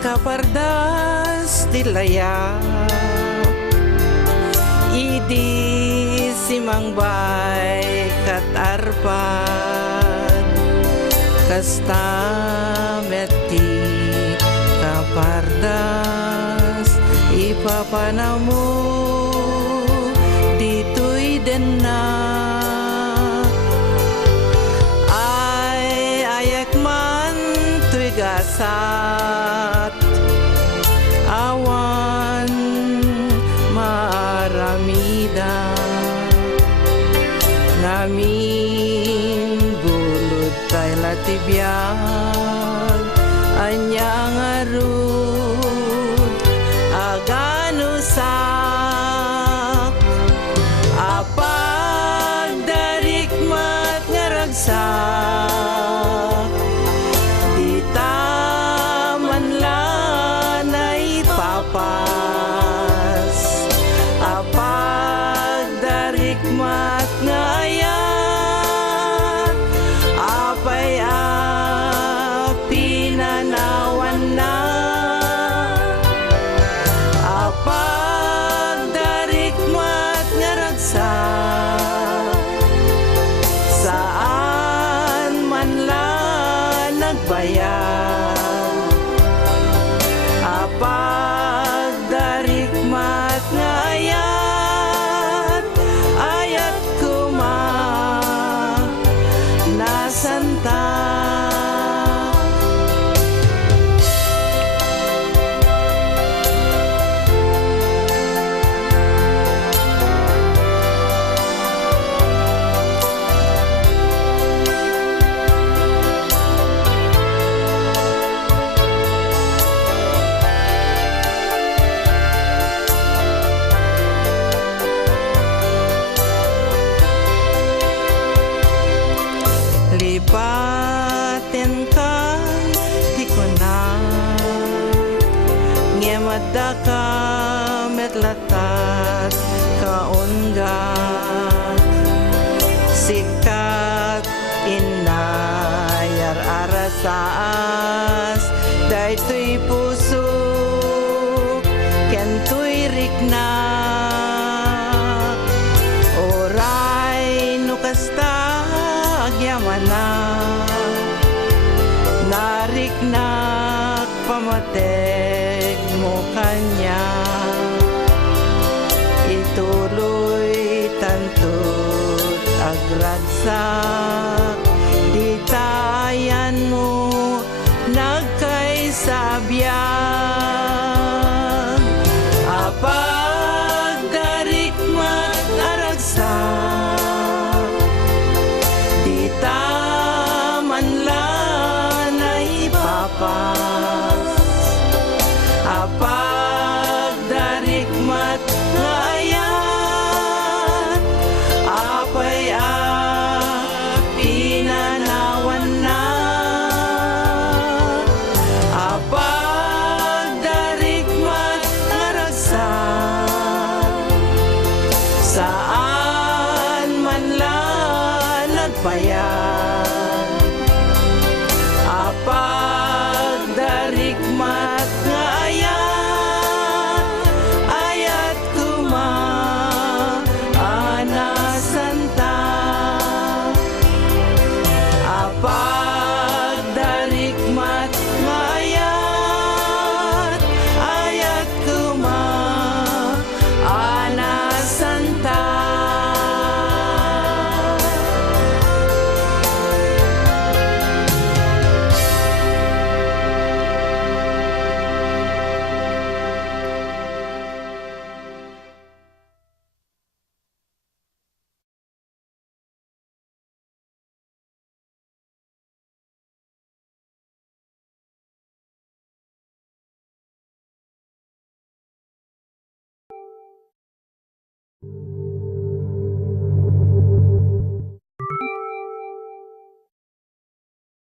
kapardas tilaya idi simangbay kat arpad kasta meti kapardas ipapanamu dito'y denna ay ayak man to'y gasat awan maaramida namin bulod tay latibiyag anyang arud aganusak apag darikmat nga ragsak di taman lan ay papas apag darikmat nga ayat apay pinanawan na apag darikmat nga ragsak saan man lang nagbayad apag darikmat nga ayat ayat kuma nasanta lipaten ka di ko na ngemada ka metlatat kaungat sikat inayar arasaas daytoy puso kentoy rikna oray no kasta agyamana nariknak pamatek mo kanya ituloy tantut agragsak di tayan mo nagkaisabyan apag darikmat aragsak di taman lan ay papas apag darikmat nga ayat apay pinanawan na apag darikmat nga ragsak saan man lang nagbayad